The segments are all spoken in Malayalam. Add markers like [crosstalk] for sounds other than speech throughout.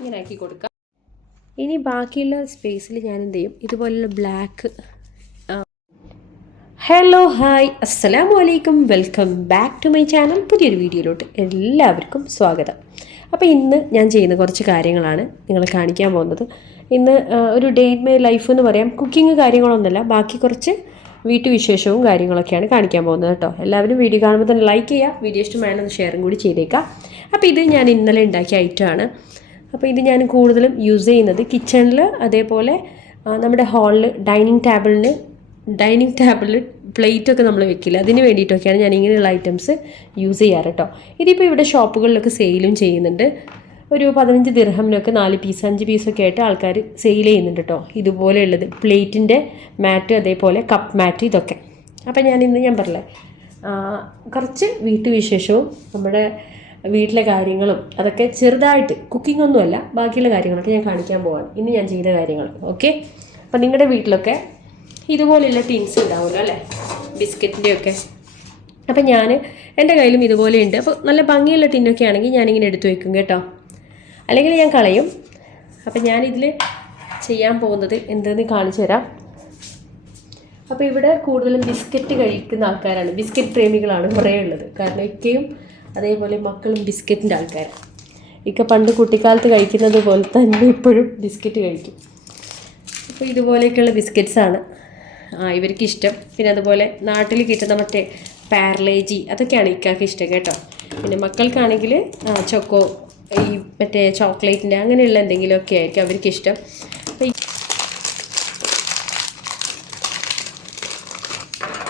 ഇങ്ങനെ ആക്കി കൊടുക്കാം. ഇനി ബാക്കിയുള്ള സ്പേസിൽ ഞാൻ എന്ത് ചെയ്യും? ഇതുപോലുള്ള ബ്ലാക്ക് ഹലോ ഹായ് അസ്സലാമു അലൈക്കും. Welcome back to my channel പുതിയൊരു വീഡിയോയിലോട്ട് എല്ലാവർക്കും സ്വാഗതം. അപ്പോൾ ഇന്ന് ഞാൻ ചെയ്യുന്ന കുറച്ച് കാര്യങ്ങളാണ് നിങ്ങളെ കാണിക്കാൻ പോകുന്നത്. ഇന്ന് ഒരു ഡേ ഇൻ മൈ ലൈഫ് എന്ന് പറയാം. കുക്കിംഗ് കാര്യങ്ങളൊന്നുമല്ല. ബാക്കി കുറച്ച് വീട്ടുവിശേഷവും കാര്യങ്ങളൊക്കെയാണ് കാണിക്കാൻ പോകുന്നത് കേട്ടോ. എല്ലാവരും വീഡിയോ കാണുമ്പോൾ തന്നെ ലൈക്ക് ചെയ്യുക. വീഡിയോ ഇഷ്ടമായാലൊന്ന് ഷെയറും കൂടി ചെയ്തേക്കാം അപ്പോൾ ഇത് ഞാൻ ഇന്നലെ ഉണ്ടാക്കിയ ഐറ്റമാണ് അപ്പോൾ ഇത് ഞാൻ കൂടുതലും യൂസ് ചെയ്യുന്നത് കിച്ചണിൽ അതേപോലെ നമ്മുടെ ഹാളിൽ ഡൈനിങ് ടേബിളിന് ഡൈനിങ് ടേബിളിൽ പ്ലേറ്റൊക്കെ നമ്മൾ വെക്കില്ല? അതിന് വേണ്ടിയിട്ടൊക്കെയാണ് ഞാൻ ഇങ്ങനെയുള്ള ഐറ്റംസ് യൂസ് ചെയ്യാറ് കേട്ടോ ഇതിപ്പോൾ ഇവിടെ ഷോപ്പുകളിലൊക്കെ സെയിലും ചെയ്യുന്നുണ്ട്. ഒരു പതിനഞ്ച് ദിർഹമിനൊക്കെ നാല് പീസ് അഞ്ച് പീസൊക്കെ ആയിട്ട് ആൾക്കാർ സെയിൽ ചെയ്യുന്നുണ്ട് കേട്ടോ ഇതുപോലെയുള്ളത് പ്ലേറ്റിന്റെ മാറ്റ് അതേപോലെ കപ്പ് മാറ്റ് ഇതൊക്കെ. അപ്പം ഞാൻ ഇന്ന് ഞാൻ പറഞ്ഞില്ലേ കുറച്ച് വീട്ടുവിശേഷവും നമ്മുടെ വീട്ടിലെ കാര്യങ്ങളും അതൊക്കെ ചെറുതായിട്ട് കുക്കിംഗ് ഒന്നുമല്ല ബാക്കിയുള്ള കാര്യങ്ങളൊക്കെ ഞാൻ കാണിക്കാൻ പോവാണ്. ഇന്ന് ഞാൻ ചെയ്ത കാര്യങ്ങൾ ഓക്കെ അപ്പം നിങ്ങളുടെ വീട്ടിലൊക്കെ ഇതുപോലെയുള്ള ടിൻസ് ഉണ്ടാവുമല്ലോ അല്ലേ? ബിസ്ക്കറ്റിന്റെ ഒക്കെ. അപ്പം ഞാൻ എന്റെ കയ്യിലും ഇതുപോലെയുണ്ട് അപ്പോൾ നല്ല ഭംഗിയുള്ള ടിന്നൊക്കെ ആണെങ്കിൽ ഞാനിങ്ങനെ എടുത്തു വെക്കും കേട്ടോ. അല്ലെങ്കിൽ ഞാൻ കളയും. അപ്പം ഞാനിതിൽ ചെയ്യാൻ പോകുന്നത് എന്തെന്ന് കാണിച്ചു തരാം. അപ്പോൾ ഇവിടെ കൂടുതലും ബിസ്ക്കറ്റ് കഴിക്കുന്ന ആൾക്കാരാണ്. ബിസ്ക്കറ്റ് പ്രേമികളാണ് കുറേ ഉള്ളത്. കാരണം ഇക്കയും അതേപോലെ മക്കളും ബിസ്ക്കറ്റിന്റെ ആൾക്കാരാണ് ഇക്ക പണ്ട് കുട്ടിക്കാലത്ത് കഴിക്കുന്നത് പോലെ തന്നെ ഇപ്പോഴും ബിസ്ക്കറ്റ് കഴിക്കും. അപ്പോൾ ഇതുപോലെയൊക്കെയുള്ള ബിസ്ക്കറ്റ്സാണ് ആ ഇവർക്ക് ഇഷ്ടം. പിന്നെ അതുപോലെ നാട്ടിൽ കിട്ടുന്ന മറ്റേ പാർലേജി അതൊക്കെയാണ് ഇക്കാക്ക് ഇഷ്ടം കേട്ടോ. പിന്നെ മക്കൾക്കാണെങ്കിൽ ചൊക്കോ ഈ മറ്റേ ചോക്ലേറ്റിന്റെ അങ്ങനെയുള്ള എന്തെങ്കിലുമൊക്കെ ആയിരിക്കും അവർക്ക് ഇഷ്ടം അപ്പോൾ ഈ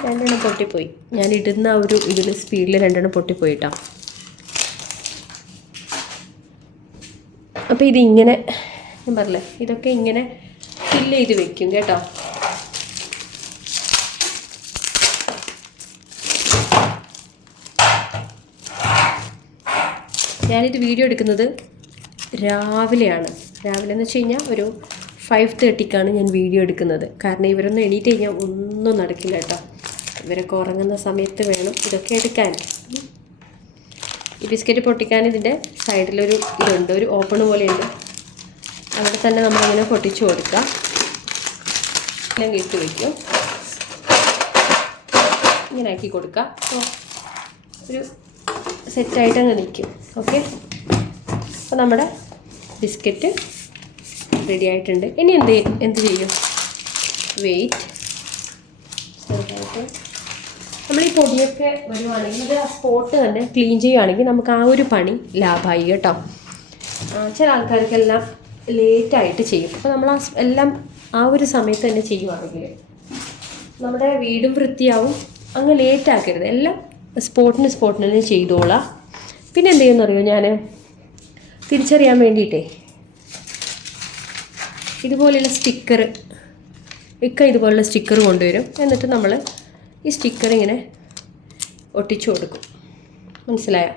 രണ്ടെണ്ണം പൊട്ടിപ്പോയി. ഞാൻ ഇടുന്ന ആ ഒരു ഇതിൽ സ്പീഡിൽ രണ്ടെണ്ണം പൊട്ടിപ്പോയിട്ടാ. അപ്പോൾ ഇതിങ്ങനെ ഞാൻ പറഞ്ഞില്ലേ ഇതൊക്കെ ഇങ്ങനെ ഫില്ല് ചെയ്ത് വെക്കും കേട്ടോ. ഞാനിത് വീഡിയോ എടുക്കുന്നത് രാവിലെയാണ്. രാവിലെ എന്ന് വെച്ച് കഴിഞ്ഞാൽ ഒരു ഫൈവ് തേർട്ടിക്കാണ് ഞാൻ വീഡിയോ എടുക്കുന്നത്. കാരണം ഇവരൊന്നും എണീറ്റ് കഴിഞ്ഞാൽ ഒന്നും നടക്കില്ല കേട്ടോ. ഇവരൊക്കെ ഉറങ്ങുന്ന സമയത്ത് വേണം ഇതൊക്കെ എടുക്കാൻ. ഈ ബിസ്ക്കറ്റ് പൊട്ടിക്കാൻ ഇതിന്റെ സൈഡിലൊരു ഇതുണ്ട് ഒരു ഓപ്പൺ പോലെയുണ്ട്. അവിടെ തന്നെ നമ്മളിങ്ങനെ പൊട്ടിച്ചു കൊടുക്കുക എല്ലാം ഇട്ട് വയ്ക്കും ഇങ്ങനെ ആക്കി കൊടുക്കുക അപ്പോൾ ഒരു സെറ്റായിട്ട് അങ്ങ് നിൽക്കും. ഓക്കെ അപ്പോൾ നമ്മുടെ ബിസ്ക്കറ്റ് റെഡി ആയിട്ടുണ്ട്. ഇനി എന്ത് എന്ത് ചെയ്യും? വെയിറ്റ് ചെറുതായിട്ട് നമ്മൾ ഈ പൊടിയൊക്കെ വരുവാണെങ്കിൽ അത് ആ സ്പോട്ട് തന്നെ ക്ലീൻ ചെയ്യുവാണെങ്കിൽ നമുക്ക് ആ ഒരു പണി ലാഭമായി കേട്ടോ. ചില ആൾക്കാർക്കെല്ലാം ലേറ്റായിട്ട് ചെയ്യും. അപ്പോൾ നമ്മൾ ആ എല്ലാം ആ ഒരു സമയത്ത് തന്നെ ചെയ്യുവാണെങ്കിൽ നമ്മുടെ വീടും വൃത്തിയാവും. അങ്ങ് ലേറ്റ് ആക്കരുത്. എല്ലാം സ്പോട്ടിന് സ്പോട്ടിന് തന്നെ ചെയ്തോളാം. പിന്നെ എന്ത് ചെയ്യുമെന്നറിയോ ഞാൻ തിരിച്ചറിയാൻ വേണ്ടിയിട്ടേ ഇതുപോലെയുള്ള സ്റ്റിക്കർ ഇക്ക ഇതുപോലുള്ള സ്റ്റിക്കർ കൊണ്ടുവരും. എന്നിട്ട് നമ്മൾ ഈ സ്റ്റിക്കർ ഇങ്ങനെ ഒട്ടിച്ചു കൊടുക്കും. മനസ്സിലായ?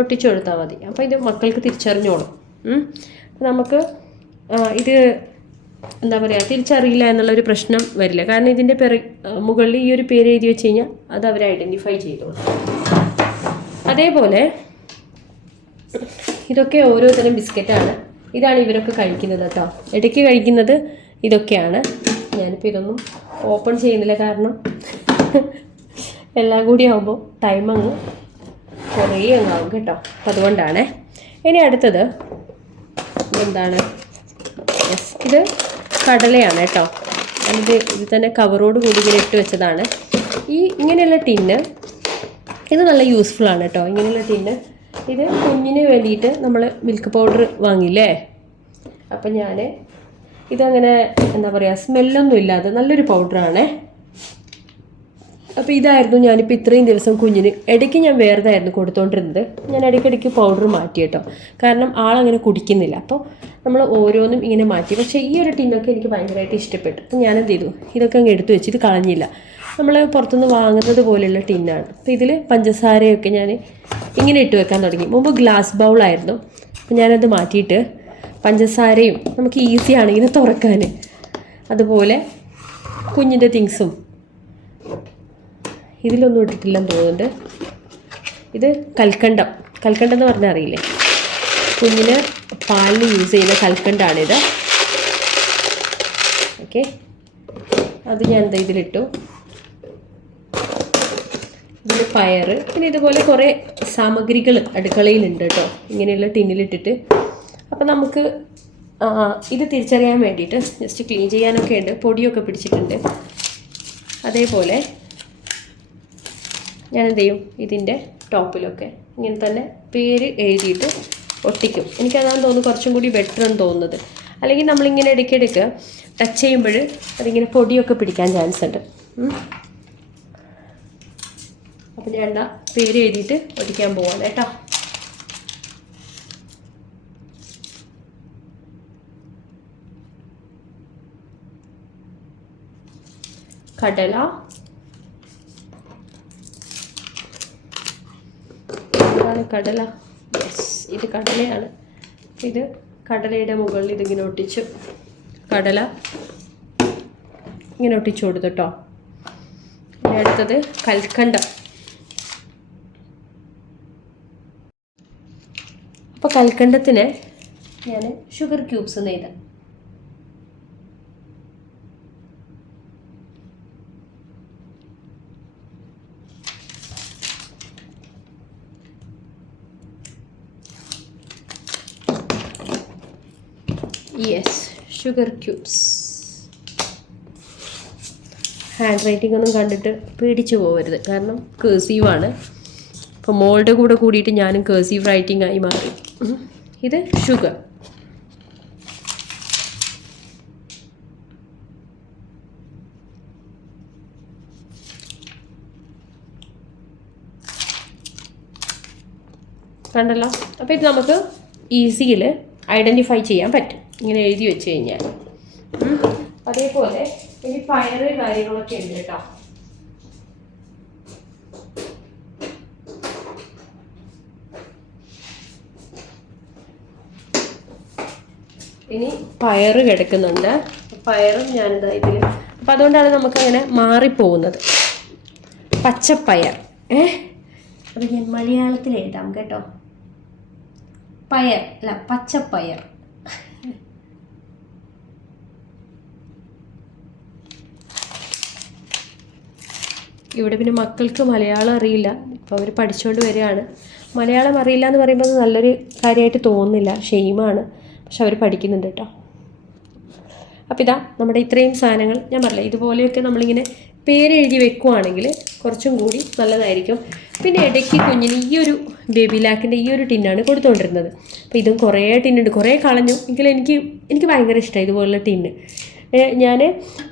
ഒട്ടിച്ചു കൊടുത്താൽ മതി. അപ്പോൾ ഇത് മക്കൾക്ക് തിരിച്ചറിഞ്ഞോളും. നമുക്ക് ഇത് എന്താ പറയുക തിരിച്ചറിയില്ല എന്നുള്ളൊരു പ്രശ്നം വരില്ല. കാരണം ഇതിന്റെ പിറ മുകളിൽ ഈ ഒരു പേര് എഴുതി വെച്ച് കഴിഞ്ഞാൽ അത് അവർ ഐഡന്റിഫൈ ചെയ്തോളും. അതേപോലെ ഇതൊക്കെ ഓരോ തരം ബിസ്ക്കറ്റാണ്. ഇതാണ് ഇവരൊക്കെ കഴിക്കുന്നത് കേട്ടോ. ഇടയ്ക്ക് കഴിക്കുന്നത് ഇതൊക്കെയാണ്. ഞാനിപ്പോൾ ഇതൊന്നും ഓപ്പൺ ചെയ്യുന്നില്ല കാരണം എല്ലാം കൂടി ആകുമ്പോൾ ടൈം അങ്ങ് കുറേ അങ്ങാവും കേട്ടോ. അപ്പം അതുകൊണ്ടാണേ. ഇനി അടുത്തത് എന്താണ്? ഇത് കടലയാണ് കേട്ടോ. അതിന്റെ ഇത് തന്നെ കവറോട് കൂടി ഇങ്ങനെ ഇട്ട് വെച്ചതാണ്. ഈ ഇങ്ങനെയുള്ള ടിന്ന് ഇത് നല്ല യൂസ്ഫുൾ ആണ് കേട്ടോ. ഇങ്ങനെയുള്ള ടിന്ന് ഇത് കുഞ്ഞിന് വേണ്ടിയിട്ട് നമ്മൾ മിൽക്ക് പൗഡർ വാങ്ങില്ലേ അപ്പം ഞാൻ ഇതങ്ങനെ എന്താ പറയുക സ്മെല്ലൊന്നും ഇല്ലാതെ നല്ലൊരു പൗഡറാണേ അപ്പോൾ ഇതായിരുന്നു ഞാനിപ്പോൾ ഇത്രയും ദിവസം കുഞ്ഞിന് ഇടയ്ക്ക് ഞാൻ വേറെതായിരുന്നു കൊടുത്തോണ്ടിരുന്നത്. ഞാൻ ഇടയ്ക്കിടയ്ക്ക് പൗഡർ മാറ്റി കേട്ടോ. കാരണം ആളങ്ങനെ കുടിക്കുന്നില്ല. അപ്പോൾ നമ്മൾ ഓരോന്നും ഇങ്ങനെ മാറ്റി. പക്ഷേ ഈ ഒരു ടിന്നൊക്കെ എനിക്ക് ഭയങ്കരമായിട്ട് ഇഷ്ടപ്പെട്ടു. അപ്പോൾ ഞാനെന്ത് ചെയ്തു? ഇതൊക്കെ അങ്ങ് എടുത്തു വെച്ച് ഇത് കളഞ്ഞില്ല. നമ്മൾ പുറത്തുനിന്ന് വാങ്ങുന്നത് പോലെയുള്ള ടിന്നാണ്. അപ്പോൾ ഇതിൽ പഞ്ചസാരയൊക്കെ ഞാൻ ഇങ്ങനെ ഇട്ട് വെക്കാൻ തുടങ്ങി. മുമ്പ് ഗ്ലാസ് ബൗളായിരുന്നു അപ്പോൾ ഞാനത് മാറ്റിയിട്ട് പഞ്ചസാരയും നമുക്ക് ഈസിയാണ് ഇങ്ങനെ തുറക്കാൻ അതുപോലെ കുഞ്ഞിന്റെ തിങ്സും ഇതിലൊന്നും ഇട്ടിട്ടില്ലെന്ന് തോന്നുന്നുണ്ട്. ഇത് കൽക്കണ്ടം. കൽക്കണ്ടം എന്ന് പറഞ്ഞാൽ അറിയില്ലേ? കുഞ്ഞിന് പാലിന് യൂസ് ചെയ്യുന്ന കൽക്കണ്ടാണിത്. ഓക്കെ. അത് ഞാൻ എന്താ ഇതിലിട്ടു. ഇതിൽ പയർ പിന്നെ ഇതുപോലെ കുറേ സാമഗ്രികൾ അടുക്കളയിലുണ്ട് കേട്ടോ. ഇങ്ങനെയുള്ള ടിന്നിലിട്ടിട്ട് അപ്പം നമുക്ക് ഇത് തിരിച്ചറിയാൻ വേണ്ടിയിട്ട് ജസ്റ്റ് ക്ലീൻ ചെയ്യാനൊക്കെ ഉണ്ട്. പൊടിയൊക്കെ പിടിച്ചിട്ടുണ്ട്. അതേപോലെ ഞാൻ എന്ത് ചെയ്യും? ഇതിന്റെ ടോപ്പിലൊക്കെ ഇങ്ങനെ തന്നെ പേര് എഴുതിയിട്ട് ഒട്ടിക്കും. എനിക്കതാണ് തോന്നുന്നു കുറച്ചും കൂടി ബെറ്റർ എന്ന് തോന്നുന്നത്. അല്ലെങ്കിൽ നമ്മളിങ്ങനെ ഇടയ്ക്കിടയ്ക്ക് ടച്ച് ചെയ്യുമ്പോൾ അതിങ്ങനെ പൊടിയൊക്കെ പിടിക്കാൻ ചാൻസ് ഉണ്ട്. അപ്പം ഞാൻ എന്താ പേര് എഴുതിയിട്ട് ഒട്ടിക്കാൻ പോവാണ് കേട്ടോ. കടല. ഇതാണ് കടല. യെസ് ഇത് കടലയാണ്. ഇത് കടലയുടെ മുകളിൽ ഇതിങ്ങനെ ഒട്ടിച്ച് കടല ഇങ്ങനെ ഒട്ടിച്ചു കൊടുത്തു കേട്ടോ ഇനി അടുത്തത് കൽക്കണ്ട. അപ്പോൾ കൽക്കണ്ടത്തിന് ഞാൻ ഷുഗർ ക്യൂബ്സ് നെയ്ത് yes sugar cubes hand writing ഒന്നും കണ്ടിട്ട് പേടിച്ചു പോകരുത് കാരണം കേഴ്സീവാണ് അപ്പോൾ മോളുടെ കൂടെ കൂടിയിട്ട് ഞാനും കേഴ്സീവ് റൈറ്റിംഗ് ആയി മാറി. ഇത് ഷുഗർ കണ്ടല്ലോ? അപ്പോൾ ഇത് നമുക്ക് ഈസിയിൽ ഐഡന്റിഫൈ ചെയ്യാൻ പറ്റും. ഇങ്ങനെ എഴുതി വെച്ച് കഴിഞ്ഞാൽ. അതേപോലെ ഇനി പയറ് കാര്യങ്ങളൊക്കെ ഉണ്ട് കേട്ടോ. ഇനി പയറ് കിടക്കുന്നുണ്ട്. പയറും ഞാനിതാ ഇതിൽ അപ്പം അതുകൊണ്ടാണ് നമുക്കങ്ങനെ മാറിപ്പോകുന്നത്. പച്ചപ്പയർ. ഏ? അത് ഞാൻ മലയാളത്തിൽ എഴുതാം കേട്ടോ. പയർ അല്ല പച്ചപ്പയർ. ഇവിടെ പിന്നെ മക്കൾക്ക് മലയാളം അറിയില്ല. ഇപ്പോൾ അവർ പഠിച്ചുകൊണ്ട് വരികയാണ്. മലയാളം അറിയില്ല എന്ന് പറയുമ്പോൾ അത് നല്ലൊരു കാര്യമായിട്ട് തോന്നുന്നില്ല. ഷെയിമാണ് പക്ഷെ അവർ പഠിക്കുന്നുണ്ട് കേട്ടോ അപ്പോൾ ഇതാ നമ്മുടെ ഇത്രയും സാധനങ്ങൾ ഞാൻ പറഞ്ഞില്ല ഇതുപോലെയൊക്കെ നമ്മളിങ്ങനെ പേരെഴുതി വെക്കുവാണെങ്കിൽ കുറച്ചും കൂടി നല്ലതായിരിക്കും. പിന്നെ ഇടയ്ക്ക് കുഞ്ഞിന് ഈ ഒരു ബേബി ലാക്കിന്റെ ഈ ഒരു ടിന്നാണ് കൊടുത്തുകൊണ്ടിരുന്നത് അപ്പോൾ ഇതും കുറേ ടിന്നുണ്ട്. കുറേ കളഞ്ഞു. എങ്കിലും എനിക്ക് എനിക്ക് ഭയങ്കര ഇഷ്ടമായി ഇതുപോലുള്ള ടിന്ന്. ഞാൻ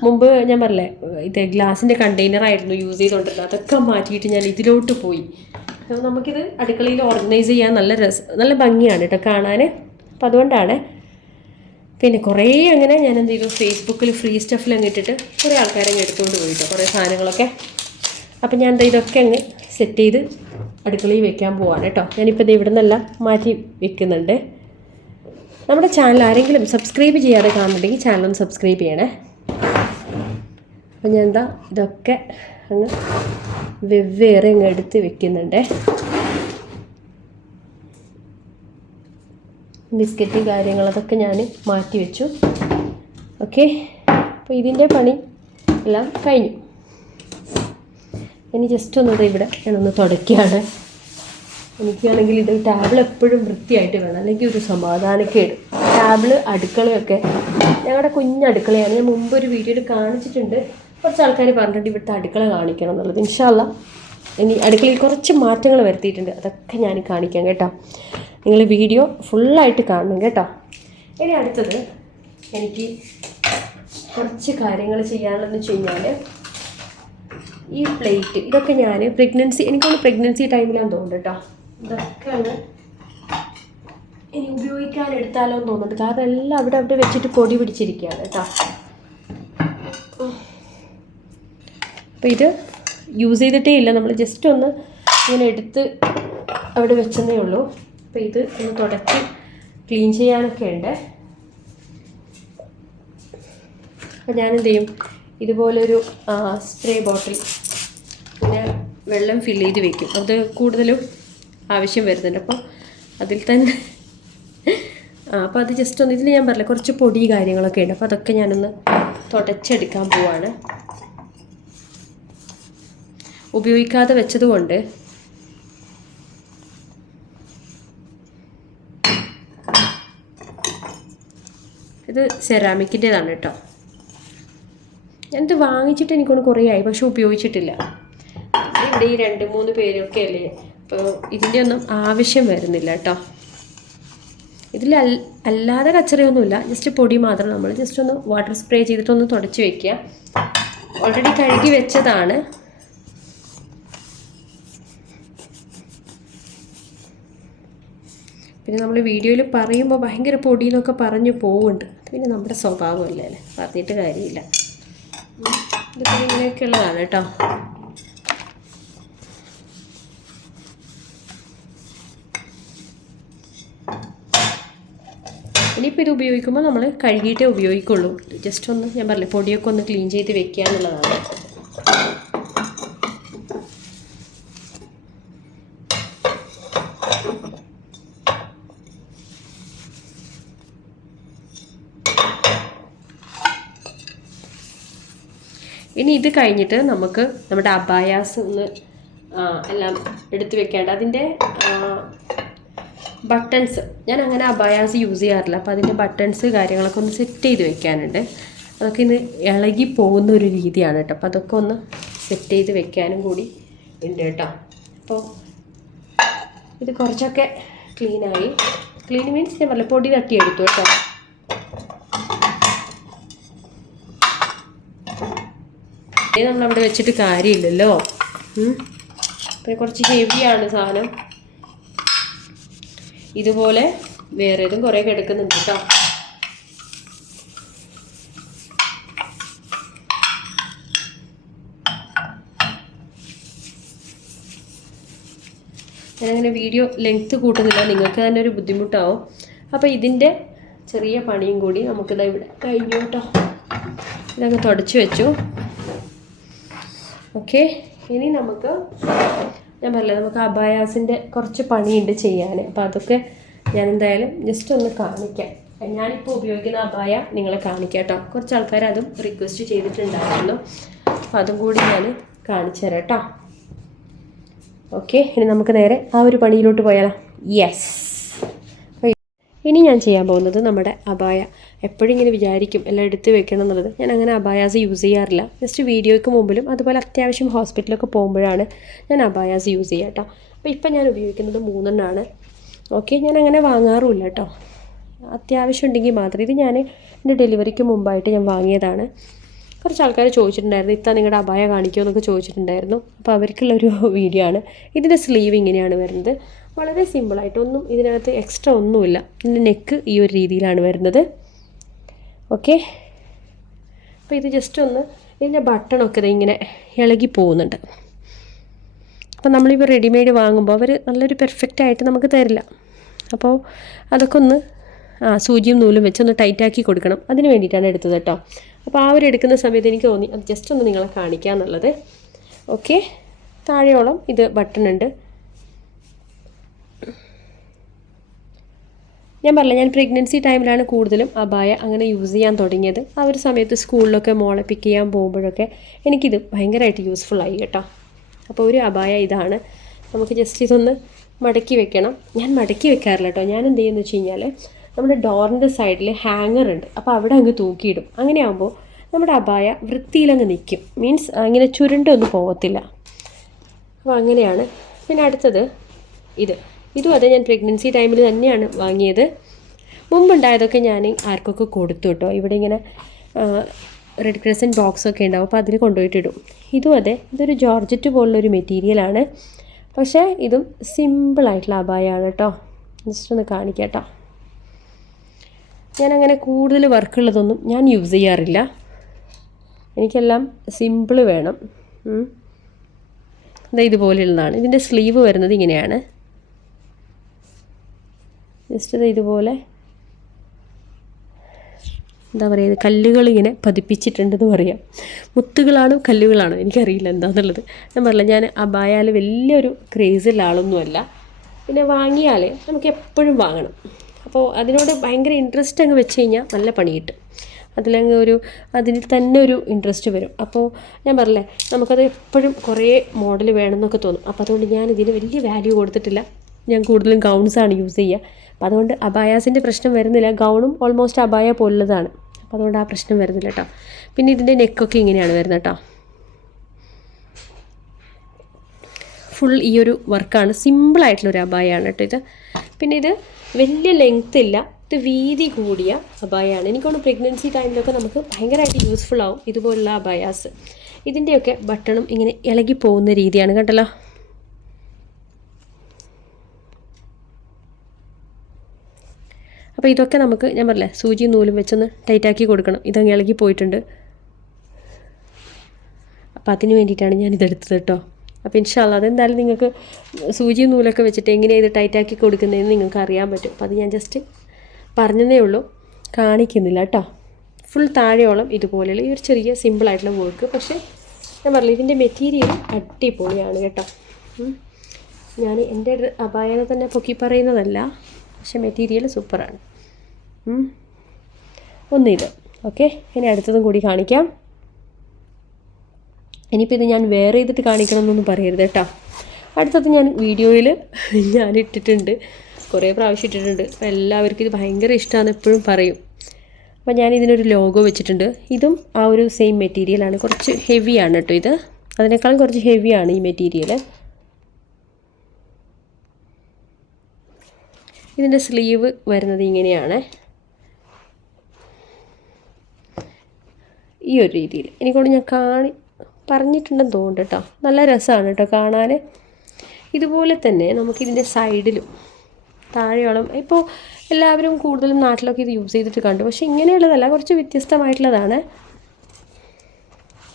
മുമ്പ് ഞാൻ പറഞ്ഞില്ലേ ഇത് ഗ്ലാസിന്റെ കണ്ടെയ്നറായിരുന്നു യൂസ് ചെയ്തുകൊണ്ടിരുന്നത് അതൊക്കെ മാറ്റിയിട്ട് ഞാൻ ഇതിലോട്ട് പോയി. അപ്പോൾ നമുക്കിത് അടുക്കളയിൽ ഓർഗനൈസ് ചെയ്യാൻ നല്ല രസം നല്ല ഭംഗിയാണ് കേട്ടോ കാണാൻ അപ്പം അതുകൊണ്ടാണ് പിന്നെ കുറേ അങ്ങനെ ഞാൻ എന്ത് ചെയ്തു ഫേസ്ബുക്കിൽ ഫ്രീ സ്റ്റഫിൽ അങ്ങ് ഇട്ടിട്ട് കുറേ ആൾക്കാരെ അങ്ങ് എടുത്തുകൊണ്ട് പോയിട്ടോ കുറേ സാധനങ്ങളൊക്കെ. അപ്പം ഞാൻ എന്താ ഇതൊക്കെ അങ്ങ് സെറ്റ് ചെയ്ത് അടുക്കളയിൽ വെക്കാൻ പോവാണ് കേട്ടോ ഞാനിപ്പോൾ ഇത് ഇവിടെ നിന്നെല്ലാം മാറ്റി വെക്കുന്നുണ്ട്. നമ്മുടെ ചാനൽ ആരെങ്കിലും സബ്സ്ക്രൈബ് ചെയ്യാതെ കാണുന്നുണ്ടെങ്കിൽ ചാനലൊന്ന് സബ്സ്ക്രൈബ് ചെയ്യണേ. അപ്പം ഞാൻ എന്താ ഇതൊക്കെ അങ്ങ് വെവ്വേറെ അങ്ങ് എടുത്ത് വെക്കുന്നുണ്ട്. ബിസ്ക്കറ്റ് കാര്യങ്ങൾ അതൊക്കെ ഞാൻ മാറ്റി വെച്ചു. ഓക്കെ? അപ്പോൾ ഇതിന്റെ പണി എല്ലാം കഴിഞ്ഞു. ഇനി ജസ്റ്റ് ഒന്നത് ഇവിടെ ഞാനൊന്ന് തുടയ്ക്കുകയാണ്. എനിക്കാണെങ്കിൽ ഇത് ടാബിൾ എപ്പോഴും വൃത്തിയായിട്ട് വേണം. അല്ലെങ്കിൽ ഒരു സമാധാനക്കേട്. ടാബിൾ അടുക്കളയൊക്കെ. ഞങ്ങളുടെ കുഞ്ഞ് അടുക്കളയാണ്. ഞാൻ മുമ്പ് ഒരു വീഡിയോയിൽ കാണിച്ചിട്ടുണ്ട്. കുറച്ച് ആൾക്കാർ പറഞ്ഞിട്ടുണ്ട് ഇവിടുത്തെ അടുക്കള കാണിക്കണം എന്നുള്ളത്. ഇൻഷാല്ല ഇനി അടുക്കളയിൽ കുറച്ച് മാറ്റങ്ങൾ വരുത്തിയിട്ടുണ്ട്. അതൊക്കെ ഞാൻ കാണിക്കാം കേട്ടോ. നിങ്ങൾ വീഡിയോ ഫുള്ളായിട്ട് കാണണം കേട്ടോ. ഇനി അടുത്തത് എനിക്ക് കുറച്ച് കാര്യങ്ങൾ ചെയ്യാനുള്ളതെന്ന് വെച്ച് കഴിഞ്ഞാൽ ഈ പ്ലേറ്റ്. ഇതൊക്കെ ഞാൻ പ്രഗ്നൻസി എനിക്കൊന്ന് പ്രഗ്നൻസി ടൈമിലാണ് തോന്നുന്നു കേട്ടോ. ഇതൊക്കെ അങ്ങ് ഇനി ഉപയോഗിക്കാൻ എടുത്താലോ എന്ന് തോന്നുന്നുണ്ട്. കാരണം എല്ലാം അവിടെ അവിടെ വെച്ചിട്ട് പൊടി പിടിച്ചിരിക്കുകയാണ് കേട്ടോ. അപ്പോൾ ഇത് യൂസ് ചെയ്തിട്ടേ ഇല്ല. നമ്മൾ ജസ്റ്റ് ഒന്ന് ഇങ്ങനെ എടുത്ത് അവിടെ വെച്ചതേ ഉള്ളൂ. അപ്പോൾ ഇത് ഒന്ന് തുടച്ച് ക്ലീൻ ചെയ്യാനൊക്കെ ഉണ്ട്. അപ്പോൾ ഞാനെന്ത് ചെയ്യും? ഇതുപോലൊരു സ്പ്രേ ബോട്ടിൽ പിന്നെ വെള്ളം ഫില്ല് ചെയ്ത് വെക്കും. അത് കൂടുതലും ആവശ്യം വരുന്നുണ്ട്. അപ്പോൾ അതിൽ തന്നെ അപ്പോൾ അത് ജസ്റ്റ് ഒന്ന് ഇതിൽ ഞാൻ പറഞ്ഞില്ല കുറച്ച് പൊടി കാര്യങ്ങളൊക്കെ ഉണ്ട്. അപ്പോൾ അതൊക്കെ ഞാനൊന്ന് തുടച്ചെടുക്കാൻ പോവാണ്. ഉപയോഗിക്കാതെ വെച്ചതുകൊണ്ട് ഇത് സെറാമിക്കിന്റെതാണ് കേട്ടോ. ഞാനിത് വാങ്ങിച്ചിട്ട് എനിക്കൊന്ന് കുറേ ആയി പക്ഷെ ഉപയോഗിച്ചിട്ടില്ല. ഇവിടെ ഈ രണ്ട് മൂന്ന് പേരൊക്കെ അല്ലേ അപ്പോൾ ഇതിന്റെ ഒന്നും ആവശ്യം വരുന്നില്ല കേട്ടോ. ഇതിൽ അല്ലാതെ കച്ചറയൊന്നുമില്ല. ജസ്റ്റ് പൊടി മാത്രം നമ്മൾ ജസ്റ്റ് ഒന്ന് വാട്ടർ സ്പ്രേ ചെയ്തിട്ടൊന്ന് തുടച്ച് വയ്ക്കുക ഓൾറെഡി കഴുകി വെച്ചതാണ്. പിന്നെ നമ്മൾ വീഡിയോയിൽ പറയുമ്പോൾ ഭയങ്കര പൊടി എന്നൊക്കെ പറഞ്ഞു പോവുന്നുണ്ട്. അത് പിന്നെ നമ്മുടെ സ്വഭാവമല്ലേ? പറഞ്ഞിട്ട് കാര്യമില്ല. ഇതൊക്കെ ഇങ്ങനെയൊക്കെ ഉള്ളതാണ് കേട്ടോ. ഇനിയിപ്പോൾ ഇത് ഉപയോഗിക്കുമ്പോൾ നമ്മൾ കഴുകിയിട്ടേ ഉപയോഗിക്കുള്ളൂ. ജസ്റ്റ് ഒന്ന് ഞാൻ പറഞ്ഞില്ലേ പൊടിയൊക്കെ ഒന്ന് ക്ലീൻ ചെയ്ത് വെക്കുക എന്നുള്ളതാണ്. ഇനി ഇത് കഴിഞ്ഞിട്ട് നമുക്ക് നമ്മുടെ അബായാസ് ഒന്ന് എല്ലാം എടുത്തു വെക്കേണ്ട. അതിന്റെ ബട്ടൺസ് ഞാൻ അങ്ങനെ അബയാസ് യൂസ് ചെയ്യാറില്ല. അപ്പോൾ അതിന്റെ ബട്ടൺസ് കാര്യങ്ങളൊക്കെ ഒന്ന് സെറ്റ് ചെയ്ത് വെക്കാനുണ്ട്. അതൊക്കെ ഇന്ന് ഇളകി പോകുന്ന ഒരു രീതിയാണ് കേട്ടോ. അപ്പോൾ അതൊക്കെ ഒന്ന് സെറ്റ് ചെയ്ത് വെക്കാനും കൂടി ഉണ്ട് കേട്ടോ. അപ്പോൾ ഇത് കുറച്ചൊക്കെ ക്ലീനായി ക്ലീൻ മീൻസ് ഞാൻ പറഞ്ഞ പൊടി തട്ടിയെടുത്തു കേട്ടോ. ഇത് നമ്മളവിടെ വെച്ചിട്ട് കാര്യമില്ലല്ലോ. അപ്പോൾ കുറച്ച് ഹെവിയാണ് സാധനം. ഇതുപോലെ വേറെ ഏതും കുറേ കിടക്കുന്നുണ്ട് കേട്ടോ ഞാനങ്ങനെ വീഡിയോ ലെങ്ത്ത് കൂട്ടുന്നില്ല നിങ്ങൾക്ക് തന്നെ ഒരു ബുദ്ധിമുട്ടാവും. അപ്പോൾ ഇതിന്റെ ചെറിയ പണിയും കൂടി നമുക്കിതാ ഇവിടെ കഴിഞ്ഞു കേട്ടോ ഇതങ്ങ് തുടച്ചു വെച്ചു. ഓക്കെ ഇനി നമുക്ക് ഞാൻ പറഞ്ഞില്ല നമുക്ക് അബായാസിന്റെ കുറച്ച് പണിയുണ്ട് ചെയ്യാൻ അപ്പോൾ അതൊക്കെ ഞാൻ എന്തായാലും ജസ്റ്റ് ഒന്ന് കാണിക്കാം. ഞാനിപ്പോൾ ഉപയോഗിക്കുന്ന അബായ നിങ്ങളെ കാണിക്കാം കേട്ടോ കുറച്ച് ആൾക്കാർ അതും റിക്വസ്റ്റ് ചെയ്തിട്ടുണ്ടായിരുന്നു. അപ്പോൾ അതും കൂടി ഞാൻ കാണിച്ചു തരാം കേട്ടോ ഓക്കെ ഇനി നമുക്ക് നേരെ ആ ഒരു പണിയിലോട്ട് പോയാലോ? യെസ് ഇനി ഞാൻ ചെയ്യാൻ പോകുന്നത് നമ്മുടെ അബായ. എപ്പോഴും ഇങ്ങനെ വിചാരിക്കും എല്ലാം എടുത്ത് വെക്കണം എന്നുള്ളത്. ഞാൻ അങ്ങനെ അബായാസ് യൂസ് ചെയ്യാറില്ല. ജസ്റ്റ് വീഡിയോയ്ക്ക് മുമ്പിലും അതുപോലെ അത്യാവശ്യം ഹോസ്പിറ്റലൊക്കെ പോകുമ്പോഴാണ് ഞാൻ അബായാസ് യൂസ് ചെയ്യുക കേട്ടോ. അപ്പോൾ ഇപ്പം ഞാൻ ഉപയോഗിക്കുന്നത് മൂന്നെണ്ണമാണ് ഓക്കെ ഞാൻ അങ്ങനെ വാങ്ങാറുമില്ല കേട്ടോ. അത്യാവശ്യം ഉണ്ടെങ്കിൽ മാത്രം. ഇത് ഞാൻ എന്റെ ഡെലിവറിക്ക് മുമ്പായിട്ട് ഞാൻ വാങ്ങിയതാണ്. കുറച്ച് ആൾക്കാർ ചോദിച്ചിട്ടുണ്ടായിരുന്നു ഇത്താ നിങ്ങളുടെ അബായ കാണിക്കുമോ എന്നൊക്കെ ചോദിച്ചിട്ടുണ്ടായിരുന്നു. അപ്പോൾ അവർക്കുള്ളൊരു [laughs] വീഡിയോ ആണ്. ഇതിന്റെ സ്ലീവ് ഇങ്ങനെയാണ് വരുന്നത്. വളരെ സിമ്പിളായിട്ട് ഒന്നും ഇതിനകത്ത് എക്സ്ട്രാ ഒന്നുമില്ല. ഇതിന്റെ നെക്ക് ഈ ഒരു രീതിയിലാണ് വരുന്നത്. ഓക്കെ അപ്പോൾ ഇത് ജസ്റ്റ് ഒന്ന് ഇതിന്റെ ബട്ടണൊക്കെ ഇങ്ങനെ ഇളകി പോകുന്നുണ്ട്. അപ്പോൾ നമ്മളിപ്പോൾ റെഡിമെയ്ഡ് വാങ്ങുമ്പോൾ അവർ നല്ലൊരു പെർഫെക്റ്റ് ആയിട്ട് നമുക്ക് തരില്ല. അപ്പോൾ അതൊക്കെ ഒന്ന് ആ സൂചിയും നൂലും വെച്ച് ഒന്ന് ടൈറ്റാക്കി കൊടുക്കണം. അതിന് വേണ്ടിയിട്ടാണ് എടുത്തത് കേട്ടോ. അപ്പോൾ ആ ഒരു എടുക്കുന്ന സമയത്ത് എനിക്ക് തോന്നി അത് ജസ്റ്റ് ഒന്ന് നിങ്ങളെ കാണിക്കുക എന്നുള്ളത് ഓക്കെ താഴെയോളം ഇത് ബട്ടൺ ഉണ്ട്. ഞാൻ പറഞ്ഞില്ല ഞാൻ പ്രഗ്നൻസി ടൈമിലാണ് കൂടുതലും അബായ അങ്ങനെ യൂസ് ചെയ്യാൻ തുടങ്ങിയത്. ആ ഒരു സമയത്ത് സ്കൂളിലൊക്കെ മോളെ പിക്ക് ചെയ്യാൻ പോകുമ്പോഴൊക്കെ എനിക്കിത് ഭയങ്കരമായിട്ട് യൂസ്ഫുൾ ആയി കേട്ടോ. അപ്പോൾ ഒരു അബായ ഇതാണ്. നമുക്ക് ജസ്റ്റ് ഇതൊന്ന് മടക്കി വെക്കണം. ഞാൻ മടക്കി വെക്കാറില്ല കേട്ടോ. ഞാൻ എന്ത് ചെയ്യുന്നത് വെച്ച് കഴിഞ്ഞാൽ നമ്മുടെ ഡോറിന്റെ സൈഡിൽ ഹാങ്ങർ ഉണ്ട്. അപ്പോൾ അവിടെ അങ്ങ് തൂക്കിയിടും. അങ്ങനെയാകുമ്പോൾ നമ്മുടെ അബായ വൃത്തിയിലങ്ങ് നിൽക്കും മീൻസ് അങ്ങനെ ചുരുണ്ടൊന്നും പോകത്തില്ല അപ്പോൾ അങ്ങനെയാണ്. പിന്നെ അടുത്തത് ഇത്. ഇതും അതെ ഞാൻ പ്രഗ്നൻസി ടൈമിൽ തന്നെയാണ് വാങ്ങിയത്. മുമ്പുണ്ടായതൊക്കെ ഞാൻ ആർക്കൊക്കെ കൊടുത്തു കേട്ടോ ഇവിടെ ഇങ്ങനെ റെഡ് ക്രസന്റ് ബോക്സ് ഒക്കെ ഉണ്ടാവും. അപ്പോൾ അതിൽ കൊണ്ടുപോയിട്ടിടും. ഇതും അതെ ഇതൊരു ജോർജറ്റ് പോലുള്ളൊരു മെറ്റീരിയലാണ് പക്ഷേ ഇതും സിമ്പിളായിട്ടുള്ള അപായമാണ് കേട്ടോ ജസ്റ്റ് ഒന്ന് കാണിക്കാം കേട്ടോ ഞാനങ്ങനെ കൂടുതൽ വർക്കുള്ളതൊന്നും ഞാൻ യൂസ് ചെയ്യാറില്ല. എനിക്കെല്ലാം സിമ്പിൾ വേണം. ഇതാ ഇതുപോലെയുള്ളതാണ്. ഇതിന്റെ സ്ലീവ് വരുന്നത് ഇങ്ങനെയാണ്. ജസ്റ്റ് ഇത് ഇതുപോലെ. എന്താ പറയുക കല്ലുകൾ ഇങ്ങനെ പതിപ്പിച്ചിട്ടുണ്ടെന്ന് പറയാം. മുത്തുകളാണോ കല്ലുകളാണോ? എനിക്കറിയില്ല എന്താണെന്നുള്ളത് ഞാൻ പറഞ്ഞില്ല ഞാൻ അബായാൽ വലിയൊരു ക്രേസുള്ള ആളൊന്നുമല്ല. പിന്നെ വാങ്ങിയാൽ നമുക്ക് എപ്പോഴും വാങ്ങണം. അപ്പോൾ അതിനോട് ഭയങ്കര ഇൻട്രസ്റ്റ് അങ്ങ് വെച്ച് കഴിഞ്ഞാൽ നല്ല പണി കിട്ടും. അതിലങ്ങ് ഒരു അതിന് തന്നെ ഒരു ഇൻട്രസ്റ്റ് വരും. അപ്പോൾ ഞാൻ പറഞ്ഞില്ലേ നമുക്കത് എപ്പോഴും കുറേ മോഡൽ വേണമെന്നൊക്കെ തോന്നും. അപ്പോൾ അതുകൊണ്ട് ഞാൻ ഇതിന് വലിയ വാല്യൂ കൊടുത്തിട്ടില്ല. ഞാൻ കൂടുതലും ഗൗൺസാണ് യൂസ് ചെയ്യുക. അപ്പോൾ അതുകൊണ്ട് അബായാസിന്റെ പ്രശ്നം വരുന്നില്ല. ഗൗണും ഓൾമോസ്റ്റ് അബായ പോലുള്ളതാണ്. അപ്പോൾ അതുകൊണ്ട് ആ പ്രശ്നം വരുന്നില്ല കേട്ടോ പിന്നെ ഇതിന്റെ നെക്കൊക്കെ ഇങ്ങനെയാണ് വരുന്നത് കേട്ടോ ഫുൾ ഈ ഒരു വർക്കാണ് സിമ്പിളായിട്ടുള്ള ഒരു അബായാണ് കേട്ടോ ഇത്. പിന്നെ ഇത് വലിയ ലെങ്ത് ഇല്ല. ഇത് വീതി കൂടിയ അബായാണ്. എനിക്കൊന്ന് പ്രഗ്നൻസി ടൈമിലൊക്കെ നമുക്ക് ഭയങ്കരമായിട്ട് യൂസ്ഫുൾ ആവും ഇതുപോലുള്ള അബായാസ്. ഇതിന്റെയൊക്കെ ബട്ടണും ഇങ്ങനെ ഇളകി പോകുന്ന രീതിയാണ് കണ്ടല്ലോ. അപ്പോൾ ഇതൊക്കെ നമുക്ക് ഞാൻ പറഞ്ഞില്ലേ സൂചി നൂലും വെച്ചൊന്ന് ടൈറ്റാക്കി കൊടുക്കണം. ഇതങ്ങ് ഇളകി പോയിട്ടുണ്ട്. അപ്പോൾ അതിന് വേണ്ടിയിട്ടാണ് ഞാൻ ഇതെടുത്തത് കേട്ടോ അപ്പോൾ ഇൻഷാല്ല അതെന്തായാലും നിങ്ങൾക്ക് സൂചി നൂലൊക്കെ വെച്ചിട്ട് എങ്ങനെയാണ് ഇത് ടൈറ്റാക്കി കൊടുക്കുന്നതെന്ന് നിങ്ങൾക്ക് അറിയാൻ പറ്റും. അപ്പോൾ അത് ഞാൻ ജസ്റ്റ് പറഞ്ഞതേ ഉള്ളൂ. കാണിക്കുന്നില്ല കേട്ടോ. ഫുൾ താഴെയോളം ഇതുപോലെയുള്ള ഈ ഒരു ചെറിയ സിമ്പിളായിട്ടുള്ള വർക്ക് പക്ഷേ ഞാൻ പറഞ്ഞില്ല ഇതിന്റെ മെറ്റീരിയൽ അടിപൊളിയാണ് കേട്ടോ. ഞാൻ എന്റെ അപായനെ തന്നെ പൊക്കി പറയുന്നതല്ല. പക്ഷെ മെറ്റീരിയൽ സൂപ്പറാണ് ഒന്നിത് ഓക്കെ ഇനി അടുത്തതും കൂടി കാണിക്കാം. ഇനിയിപ്പോൾ ഇത് ഞാൻ വേറെ ചെയ്തിട്ട് കാണിക്കണം എന്നൊന്നും പറയരുത് കേട്ടോ. അടുത്തത് ഞാൻ വീഡിയോയിൽ [laughs] ഞാൻ ഇട്ടിട്ടുണ്ട്. കുറേ പ്രാവശ്യം ഇട്ടിട്ടുണ്ട്. അപ്പോൾ എല്ലാവർക്കും ഇത് ഭയങ്കര ഇഷ്ടമാണ് എപ്പോഴും പറയും. അപ്പോൾ ഞാൻ ഇതിനൊരു ലോഗോ വെച്ചിട്ടുണ്ട്. ഇതും ആ ഒരു സെയിം മെറ്റീരിയലാണ് കുറച്ച് ഹെവിയാണ് കേട്ടോ ഇത്. അതിനേക്കാളും കുറച്ച് ഹെവിയാണ് ഈ മെറ്റീരിയൽ ഇതിന്റെ സ്ലീവ് വരുന്നത് ഇങ്ങനെയാണ്. ഈ ഒരു രീതിയിൽ. എനിക്കോട് ഞാൻ കാണി പറഞ്ഞിട്ടുണ്ടെന്ന് തോന്നുന്നു കേട്ടോ. നല്ല രസമാണ് കേട്ടോ കാണാൻ. ഇതുപോലെ തന്നെ നമുക്കിതിന്റെ സൈഡിലും താഴെയോളം ഇപ്പോൾ എല്ലാവരും കൂടുതലും നാട്ടിലൊക്കെ ഇത് യൂസ് ചെയ്തിട്ട് കണ്ടു. പക്ഷേ ഇങ്ങനെയുള്ളതല്ല കുറച്ച് വ്യത്യസ്തമായിട്ടുള്ളതാണ്.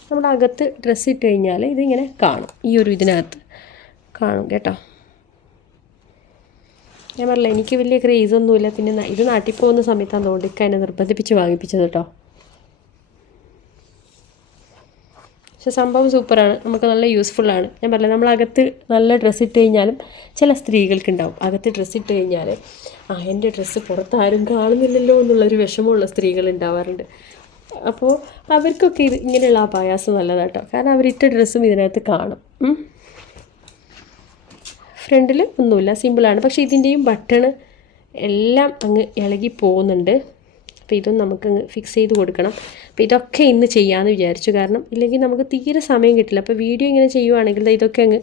നമ്മുടെ അകത്ത് ഡ്രസ്സ് ഇട്ട് കഴിഞ്ഞാൽ ഇതിങ്ങനെ കാണും. ഈ ഒരു ഇതിനകത്ത് കാണും കേട്ടോ. ഞാൻ പറഞ്ഞില്ല എനിക്ക് വലിയ ക്രേസ് ഒന്നുമില്ല. പിന്നെ ഇത് നാട്ടിൽ പോകുന്ന സമയത്താണ് അതുകൊണ്ട് ഇക്ക എന്നെ നിർബന്ധിപ്പിച്ച് വാങ്ങിപ്പിച്ചത് കേട്ടോ. പക്ഷെ സംഭവം സൂപ്പറാണ്. നമുക്ക് നല്ല യൂസ്ഫുള്ളാണ് ഞാൻ പറഞ്ഞില്ല നമ്മൾ അകത്ത് നല്ല ഡ്രസ്സ് ഇട്ട് കഴിഞ്ഞാലും ചില സ്ത്രീകൾക്ക് ഉണ്ടാവും അകത്ത് ഡ്രസ്സ് ഇട്ട് കഴിഞ്ഞാൽ ആ എന്റെ ഡ്രസ്സ് പുറത്ത് ആരും കാണുന്നില്ലല്ലോ എന്നുള്ളൊരു വിഷമമുള്ള സ്ത്രീകൾ ഉണ്ടാവാറുണ്ട്. അപ്പോൾ അവർക്കൊക്കെ ഇത് ഇങ്ങനെയുള്ള ആ പായാസം നല്ലതാട്ടോ. കാരണം അവരിട്ട ഡ്രസ്സും ഇതിനകത്ത് കാണും. ഫ്രണ്ടിൽ ഒന്നുമില്ല. സിമ്പിളാണ് പക്ഷേ ഇതിന്റെയും ബട്ടൺ എല്ലാം അങ്ങ് ഇളകി പോകുന്നുണ്ട്. അപ്പോൾ ഇതും നമുക്ക് ഫിക്സ് ചെയ്ത് കൊടുക്കണം. അപ്പോൾ ഇതൊക്കെ ഇന്ന് ചെയ്യാമെന്ന് വിചാരിച്ചു. കാരണം ഇല്ലെങ്കിൽ നമുക്ക് തീരെ സമയം കിട്ടില്ല. അപ്പോൾ വീഡിയോ ഇങ്ങനെ ചെയ്യുവാണെങ്കിൽ ഇതൊക്കെ അങ്ങ്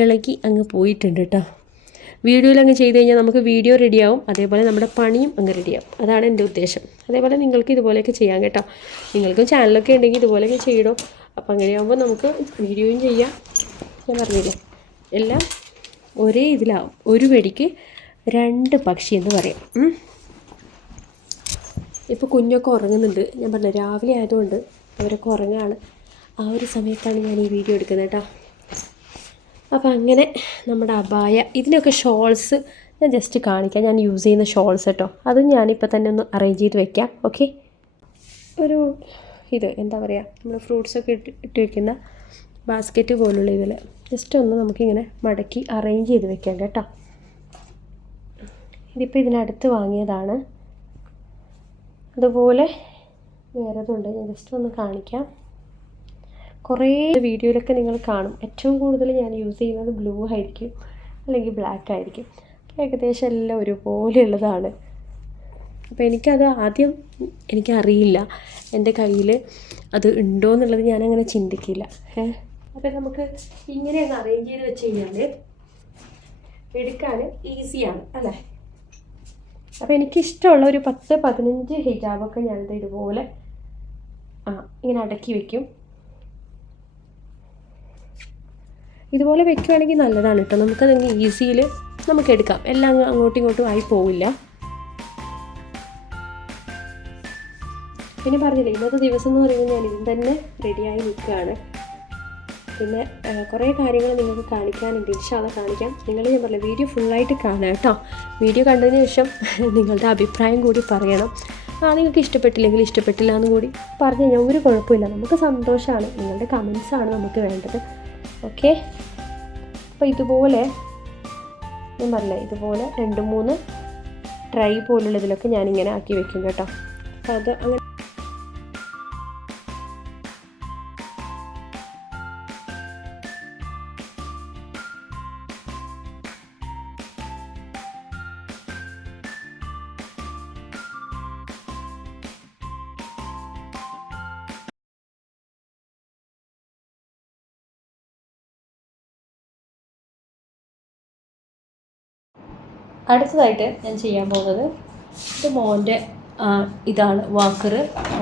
ഇളകി അങ്ങ് പോയിട്ടുണ്ട് കേട്ടോ വീഡിയോയിൽ അങ്ങ് ചെയ്ത് കഴിഞ്ഞാൽ നമുക്ക് വീഡിയോ റെഡിയാവും അതേപോലെ നമ്മുടെ പണിയും അങ്ങ് റെഡിയാവും അതാണ് എന്റെ ഉദ്ദേശം. അതേപോലെ നിങ്ങൾക്ക് ഇതുപോലെയൊക്കെ ചെയ്യാം കേട്ടോ. നിങ്ങൾക്കും ചാനലൊക്കെ ഉണ്ടെങ്കിൽ ഇതുപോലെയൊക്കെ ചെയ്യണോ? അപ്പോൾ അങ്ങനെയാകുമ്പോൾ നമുക്ക് വീഡിയോയും ചെയ്യാം. ഞാൻ പറഞ്ഞില്ലേ? എല്ലാം ഒരേ ഇതിലാവും. ഒരു വെടിക്ക് രണ്ട് പക്ഷി എന്ന് പറയാം. ഇപ്പോൾ കുഞ്ഞൊക്കെ ഉറങ്ങുന്നുണ്ട്. ഞാൻ പറഞ്ഞു രാവിലെ ആയതുകൊണ്ട് അവരൊക്കെ ഉറങ്ങാണ്. ആ ഒരു സമയത്താണ് ഞാൻ ഈ വീഡിയോ എടുക്കുന്നത് കേട്ടോ. അപ്പോൾ അങ്ങനെ നമ്മുടെ അബായ ഇതിനൊക്കെ ഷോൾസ് ഞാൻ ജസ്റ്റ് കാണിക്കാം. ഞാൻ യൂസ് ചെയ്യുന്ന ഷോൾസ് കേട്ടോ. അതും ഞാനിപ്പോൾ തന്നെ ഒന്ന് അറേഞ്ച് ചെയ്ത് വെക്കാം. ഓക്കെ ഒരു ഇത് എന്താ പറയുക നമ്മൾ ഫ്രൂട്ട്സൊക്കെ ഇട്ട് ഇട്ട് വെക്കുന്ന ബാസ്ക്കറ്റ് പോലുള്ള ഇതിൽ ജസ്റ്റ് ഒന്ന് നമുക്കിങ്ങനെ മടക്കി അറേഞ്ച് ചെയ്ത് വെക്കാം കേട്ടോ. ഇതിപ്പോൾ ഇതിനടുത്ത് വാങ്ങിയതാണ്. അതുപോലെ വേറെതുണ്ട് ഞാൻ ജസ്റ്റ് ഒന്ന് കാണിക്കാം. കുറേ വീഡിയോയിലൊക്കെ നിങ്ങൾ കാണും. ഏറ്റവും കൂടുതൽ ഞാൻ യൂസ് ചെയ്യുന്നത് ബ്ലൂ ആയിരിക്കും. അല്ലെങ്കിൽ ബ്ലാക്ക് ആയിരിക്കും. ഏകദേശം എല്ലാം ഒരുപോലെയുള്ളതാണ്. അപ്പോൾ എനിക്കത് ആദ്യം എനിക്കറിയില്ല. എന്റെ കയ്യിൽ അത് ഉണ്ടോ എന്നുള്ളത് ഞാനങ്ങനെ ചിന്തിക്കില്ല. ഏ അപ്പോൾ നമുക്ക് ഇങ്ങനെ അറേഞ്ച് ചെയ്ത് വെച്ച് കഴിഞ്ഞാൽ എടുക്കാൻ ഈസിയാണ് അല്ലേ? അപ്പോൾ എനിക്കിഷ്ടമുള്ള ഒരു പത്ത് പതിനഞ്ച് ഹിജാബൊക്കെ ഞാനിത് ഇതുപോലെ ആ ഇങ്ങനെ അടക്കി വെക്കും. ഇതുപോലെ വെക്കുവാണെങ്കിൽ നല്ലതാണ് കേട്ടോ നമുക്കതങ്ങ് ഈസിയിൽ നമുക്ക് എടുക്കാം. എല്ലാം അങ്ങ് അങ്ങോട്ടും ഇങ്ങോട്ടും ആയി പോവില്ല. പിന്നെ പറഞ്ഞില്ലേ ഇന്നത്തെ ദിവസം എന്ന് പറയുമ്പോൾ ഞാൻ ഇന്ന് തന്നെ റെഡിയായി നിൽക്കുകയാണ്. പിന്നെ കുറേ കാര്യങ്ങൾ നിങ്ങൾക്ക് കാണിക്കാനുണ്ട് ഇൻഷാല്ല കാണിക്കാം. നിങ്ങൾ ഞാൻ പറഞ്ഞ വീഡിയോ ഫുള്ളായിട്ട് കാണാം കേട്ടോ. വീഡിയോ കണ്ടതിന് ശേഷം [laughs] നിങ്ങളുടെ അഭിപ്രായം കൂടി പറയണം. ആ നിങ്ങൾക്ക് ഇഷ്ടപ്പെട്ടില്ലെങ്കിൽ ഇഷ്ടപ്പെട്ടില്ല എന്ന് കൂടി പറഞ്ഞു കഴിഞ്ഞാൽ ഒരു കുഴപ്പമില്ല. നമുക്ക് സന്തോഷമാണ് നിങ്ങളുടെ കമൻസാണ് നമുക്ക് വേണ്ടത്. ഓക്കെ അപ്പോൾ ഇതുപോലെ ഞാൻ പറഞ്ഞ ഇതുപോലെ രണ്ട് മൂന്ന് ട്രൈ പോലുള്ളതിലൊക്കെ ഞാനിങ്ങനെ ആക്കി വെക്കും കേട്ടോ. അപ്പോൾ അത് അങ്ങനെ അടുത്തതായിട്ട് ഞാൻ ചെയ്യാൻ പോകുന്നത് ഇത് മോന്റെ ഇതാണ് വാക്കർ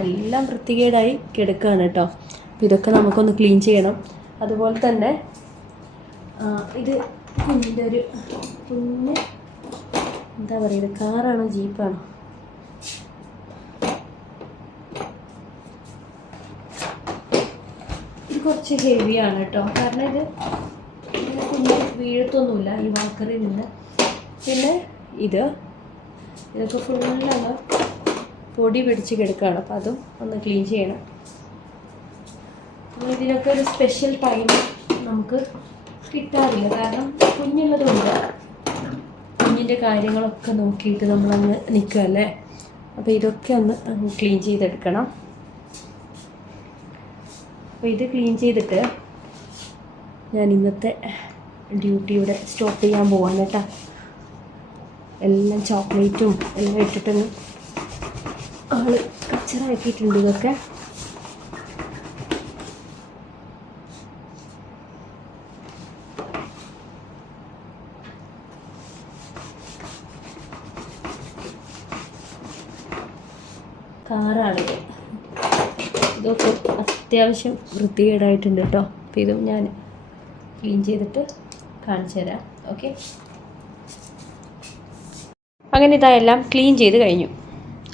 എല്ലാം വൃത്തികേടായി കിടക്കുകയാണ് കേട്ടോ. അപ്പോൾ ഇതൊക്കെ നമുക്കൊന്ന് ക്ലീൻ ചെയ്യണം. അതുപോലെ തന്നെ ഇത് കുഞ്ഞിന്റെ ഒരു കുഞ്ഞ് എന്താ പറയുക കാറാണോ ജീപ്പാണോ? ഇത് കുറച്ച് ഹെവിയാണ് കേട്ടോ. കാരണം ഇത് കുഞ്ഞ് വീഴത്തൊന്നുമില്ല ഈ വാക്കറിൽ നിന്ന്. പിന്നെ ഇത്. ഇതൊക്കെ ഫുള്ളങ്ങ് പൊടി പിടിച്ച് കിടക്കുകയാണ് അപ്പം അതും ഒന്ന് ക്ലീൻ ചെയ്യണം. ഇതിനൊക്കെ ഒരു സ്പെഷ്യൽ ടൈം നമുക്ക് കിട്ടാറില്ല. കാരണം കുഞ്ഞുള്ളതുകൊണ്ട് കുഞ്ഞിന്റെ കാര്യങ്ങളൊക്കെ നോക്കിയിട്ട് നമ്മളങ്ങ് നിൽക്കുകയല്ലേ അപ്പോൾ ഇതൊക്കെ ഒന്ന് ക്ലീൻ ചെയ്തെടുക്കണം. അപ്പോൾ ഇത് ക്ലീൻ ചെയ്തിട്ട് ഞാൻ ഇന്നത്തെ ഡ്യൂട്ടി ഇവിടെ സ്റ്റോപ്പ് ചെയ്യാൻ പോവാണ് കേട്ടോ. എല്ലാം ചോക്ലേറ്റും എല്ലാം ഇട്ടിട്ടൊന്ന് ആൾ കച്ചറാക്കിയിട്ടുണ്ട് ഇതൊക്കെ. കാറാണിത് ഇതൊക്കെ അത്യാവശ്യം വൃത്തികേടായിട്ടുണ്ട് കേട്ടോ. അപ്പോൾ ഇതും ഞാൻ ക്ലീൻ ചെയ്തിട്ട് കാണിച്ചു തരാം ഓക്കെ അങ്ങനെ ഇതെല്ലാം ക്ലീൻ ചെയ്ത് കഴിഞ്ഞു.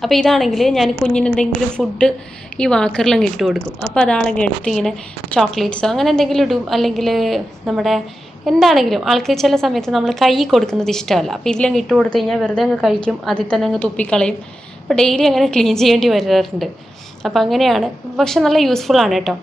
അപ്പോൾ ഇതാണെങ്കിൽ ഞാൻ കുഞ്ഞിന് എന്തെങ്കിലും ഫുഡ് ഈ വാക്കറിലങ്ങ് ഇട്ട് കൊടുക്കും. അപ്പോൾ അതാണെങ്കിൽ എടുത്ത് ഇങ്ങനെ ചോക്ലേറ്റ്സോ അങ്ങനെ എന്തെങ്കിലും ഇടും. അല്ലെങ്കിൽ നമ്മുടെ എന്താണെങ്കിലും ആൾക്ക് ചില സമയത്ത് നമ്മൾ കൈ കൊടുക്കുന്നത് ഇഷ്ടമല്ല. അപ്പോൾ ഇതിലങ്ങ് ഇട്ട് കൊടുത്തു കഴിഞ്ഞാൽ വെറുതെ അങ്ങ് കഴിക്കും. അതിൽ തന്നെ അങ്ങ് തുപ്പിക്കളയും. അപ്പോൾ ഡെയിലി അങ്ങനെ ക്ലീൻ ചെയ്യേണ്ടി വരാറുണ്ട്. അപ്പോൾ അങ്ങനെയാണ്. പക്ഷെ നല്ല യൂസ്ഫുൾ ആണ് കേട്ടോ.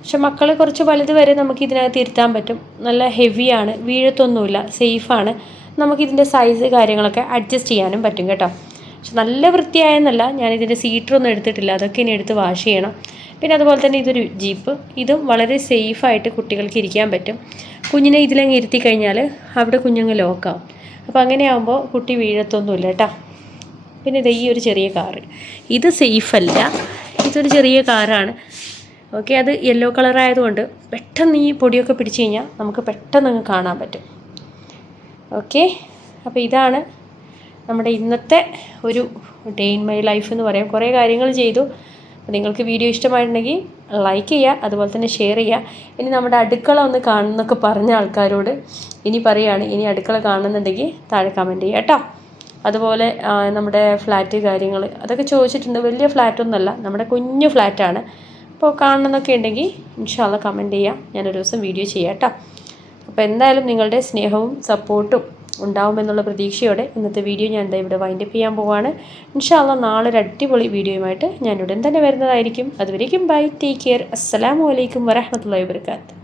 പക്ഷെ മക്കൾ കുറച്ച് വലുത് വരെ നമുക്ക് ഇതിനകത്ത് ഇരുത്താൻ പറ്റും. നല്ല ഹെവിയാണ് വീഴത്തൊന്നുമില്ല. സേഫാണ് നമുക്കിതിന്റെ സൈസ് കാര്യങ്ങളൊക്കെ അഡ്ജസ്റ്റ് ചെയ്യാനും പറ്റും കേട്ടോ. പക്ഷെ നല്ല വൃത്തിയായെന്നല്ല ഞാനിതിന്റെ സീറ്ററൊന്നും എടുത്തിട്ടില്ല. അതൊക്കെ ഇനി എടുത്ത് വാഷ് ചെയ്യണം. പിന്നെ അതുപോലെ തന്നെ ഇതൊരു ജീപ്പ് ഇതും വളരെ സേഫായിട്ട് കുട്ടികൾക്ക് ഇരിക്കാൻ പറ്റും. കുഞ്ഞിനെ ഇതിലങ്ങ് ഇരുത്തി കഴിഞ്ഞാൽ അവിടെ കുഞ്ഞങ്ങ് ലോക്കാവും അപ്പോൾ അങ്ങനെയാകുമ്പോൾ കുട്ടി വീഴത്തൊന്നുമില്ല കേട്ടോ. പിന്നെ ഇത് ഈ ഒരു ചെറിയ കാറ് ഇത് സേഫല്ല ഇതൊരു ചെറിയ കാറാണ് ഓക്കെ അത് യെല്ലോ കളറായതുകൊണ്ട് പെട്ടെന്ന് ഈ പൊടിയൊക്കെ പിടിച്ചു കഴിഞ്ഞാൽ നമുക്ക് പെട്ടെന്ന് അങ്ങ് കാണാൻ പറ്റും. ഓക്കെ. അപ്പോൾ ഇതാണ് നമ്മുടെ ഇന്നത്തെ ഒരു ഡേ ഇൻ മൈ ലൈഫ് എന്ന് പറയാം. കുറേ കാര്യങ്ങൾ ചെയ്തു. അപ്പോൾ നിങ്ങൾക്ക് വീഡിയോ ഇഷ്ടമായിട്ടുണ്ടെങ്കിൽ ലൈക്ക് ചെയ്യുക അതുപോലെ തന്നെ ഷെയർ ചെയ്യുക. ഇനി നമ്മുടെ അടുക്കള ഒന്ന് കാണുന്നൊക്കെ പറഞ്ഞ ആൾക്കാരോട് ഇനി പറയുകയാണ് ഇനി അടുക്കള കാണുന്നുണ്ടെങ്കിൽ താഴെ കമന്റ് ചെയ്യുക കേട്ടോ. അതുപോലെ നമ്മുടെ ഫ്ലാറ്റ് കാര്യങ്ങൾ അതൊക്കെ ചോദിച്ചിട്ടുണ്ട്. വലിയ ഫ്ലാറ്റൊന്നുമല്ല നമ്മുടെ കുഞ്ഞു ഫ്ലാറ്റാണ് അപ്പോൾ കാണണമെന്നൊക്കെ ഉണ്ടെങ്കിൽ ഇൻഷാല്ല കമന്റ് ചെയ്യാം ഞാനൊരു ദിവസം വീഡിയോ ചെയ്യാം കേട്ടോ. അപ്പോൾ എന്തായാലും നിങ്ങളുടെ സ്നേഹവും സപ്പോർട്ടും ഉണ്ടാവുമെന്നുള്ള പ്രതീക്ഷയോടെ ഇന്നത്തെ വീഡിയോ ഞാൻ എന്താ ഇവിടെ വൈൻഡപ്പ് ചെയ്യാൻ പോവാണ്. ഇൻഷാല്ല നാളെ ഒരു അടിപൊളി വീഡിയോയുമായിട്ട് ഞാൻ ഉടൻ തന്നെ വരുന്നതായിരിക്കും. അതുവരേക്കും ബൈ ടേക്ക് കെയർ അസ്സലാമു അലൈക്കും വരഹമത്തല്ലാ വാബർക്കാത്ത്